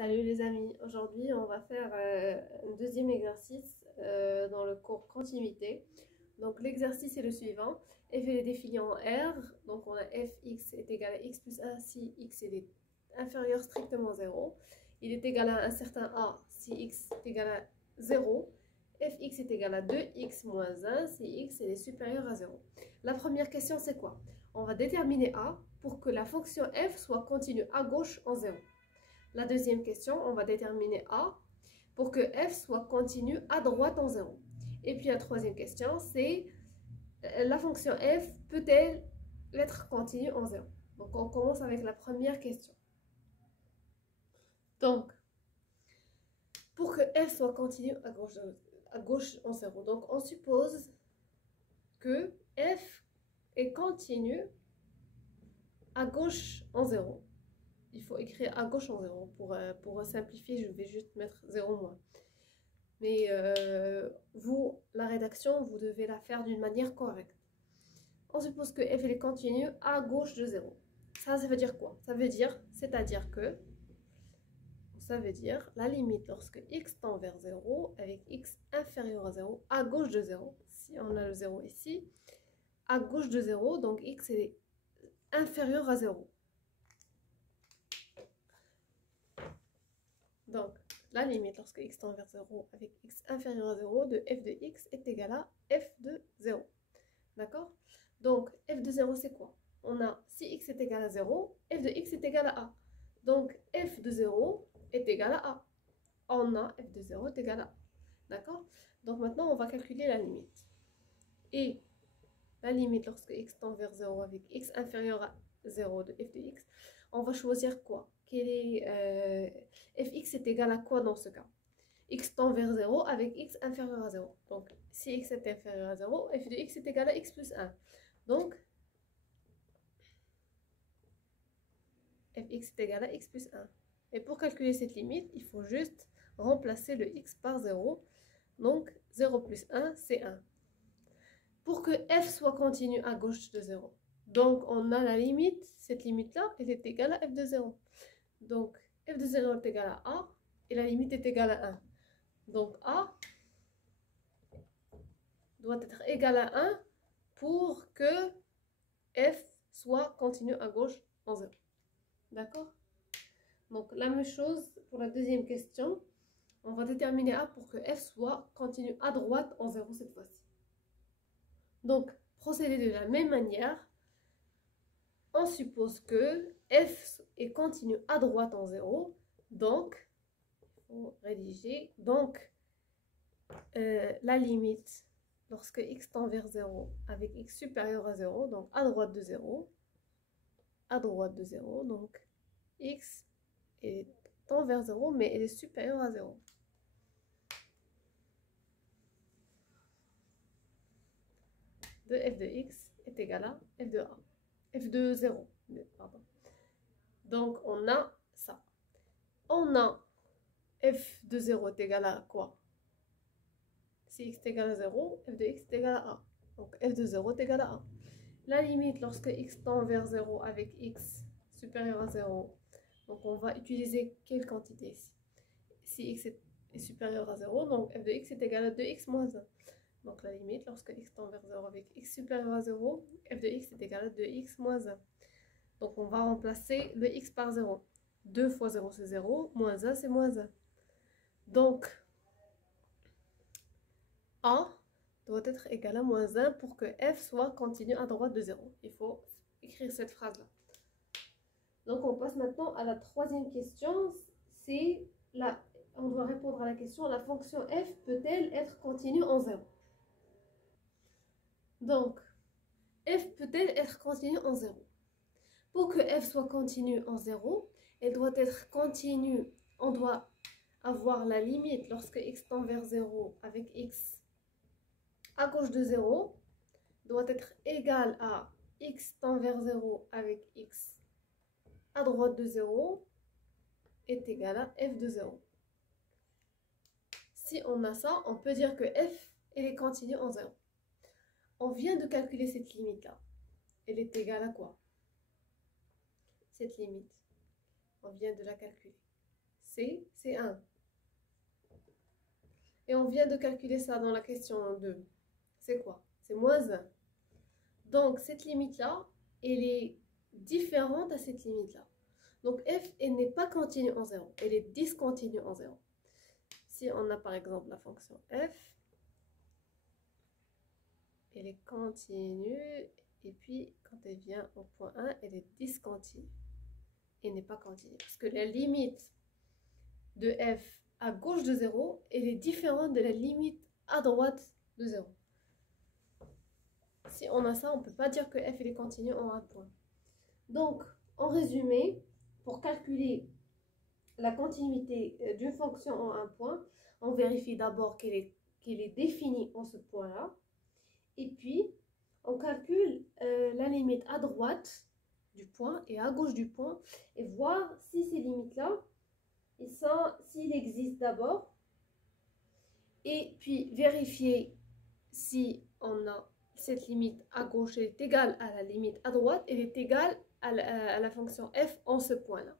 Salut les amis, aujourd'hui on va faire un deuxième exercice dans le cours continuité. Donc l'exercice est le suivant, f est défini en R, donc on a fx est égal à x plus 1 si x est inférieur strictement à 0. Il est égal à un certain a si x est égal à 0. Fx est égal à 2x moins 1 si x est supérieur à 0. La première question c'est quoi? On va déterminer a pour que la fonction f soit continue à gauche en 0. La deuxième question, on va déterminer a pour que f soit continue à droite en 0. Et puis la troisième question, c'est la fonction f peut-elle être continue en 0? Donc on commence avec la première question. Donc, pour que f soit continue à gauche en 0, donc on suppose que f est continue à gauche en 0. Il faut écrire à gauche en 0. Pour simplifier, je vais juste mettre 0 moins. Mais vous, la rédaction, vous devez la faire d'une manière correcte. On suppose que f est continue à gauche de 0. Ça veut dire quoi? Ça veut dire la limite lorsque x tend vers 0 avec x inférieur à 0 à gauche de 0. Si on a le 0 ici, à gauche de 0, donc x est inférieur à 0. Donc, la limite lorsque x tend vers 0 avec x inférieur à 0 de f de x est égal à f de 0. D'accord? Donc, f de 0, c'est quoi? On a, si x est égal à 0, f de x est égal à a. Donc, f de 0 est égal à a. On a f de 0 est égal à a. D'accord? Donc, maintenant, on va calculer la limite. Et la limite lorsque x tend vers 0 avec x inférieur à 0 de f de x, on va choisir quoi? Fx est égal à quoi dans ce cas? X tend vers 0 avec x inférieur à 0. Donc, si x est inférieur à 0, f de x est égal à x plus 1. Donc, fx est égal à x plus 1. Et pour calculer cette limite, il faut juste remplacer le x par 0. Donc, 0 plus 1, c'est 1. Pour que f soit continue à gauche de 0, donc on a la limite, cette limite-là, elle est égale à f de 0. Donc, f de 0 est égal à a, et la limite est égale à 1. Donc, a doit être égal à 1 pour que f soit continue à gauche en 0. D'accord? Donc, la même chose pour la deuxième question. On va déterminer a pour que f soit continue à droite en 0 cette fois-ci. Donc, procéder de la même manière. On suppose que f est continue à droite en 0. Donc, il faut rédiger. Donc, la limite lorsque x tend vers 0 avec x supérieur à 0, donc à droite de 0, donc x tend vers 0, mais elle est supérieure à 0. De f de x est égal à f de 0. Pardon. Donc, on a ça. On a f de 0 est égal à quoi? Si x est égal à 0, f de x est égal à a. Donc, f de 0 est égal à a. La limite lorsque x tend vers 0 avec x supérieur à 0, donc on va utiliser quelle quantité ici? Si x est supérieur à 0, donc f de x est égal à 2x moins 1. Donc la limite lorsque x tend vers 0 avec x supérieur à 0, f de x est égal à 2x moins 1. Donc on va remplacer le x par 0. 2 fois 0 c'est 0, moins 1 c'est moins 1. Donc a doit être égal à moins 1 pour que f soit continue à droite de 0. Il faut écrire cette phrase-là. Donc on passe maintenant à la troisième question. C'est on doit répondre à la question, la fonction f peut-elle être continue en 0? Donc, f peut-elle être continue en 0? Pour que f soit continue en 0, elle doit être continue. On doit avoir la limite lorsque x tend vers 0 avec x à gauche de 0 doit être égale à x tend vers 0 avec x à droite de 0 est égal à f de 0. Si on a ça, on peut dire que f elle est continue en 0. On vient de calculer cette limite-là. Elle est égale à quoi? Cette limite, on vient de la calculer. c'est 1. Et on vient de calculer ça dans la question 2. C'est quoi? C'est moins 1. Donc, cette limite-là, elle est différente à cette limite-là. Donc, f, elle n'est pas continue en 0. Elle est discontinue en 0. Si on a par exemple la fonction f, elle est continue, et puis quand elle vient au point 1, elle est discontinue. Elle n'est pas continue. Parce que la limite de f à gauche de 0, elle est différente de la limite à droite de 0. Si on a ça, on ne peut pas dire que f elle est continue en un point. Donc, en résumé, pour calculer la continuité d'une fonction en un point, on vérifie d'abord qu'elle est définie en ce point-là. Et puis, on calcule la limite à droite du point et à gauche du point et voir si ces limites-là, s'il existe d'abord. Et puis, vérifier si on a cette limite à gauche est égale à la limite à droite, elle est égale à la fonction f en ce point-là.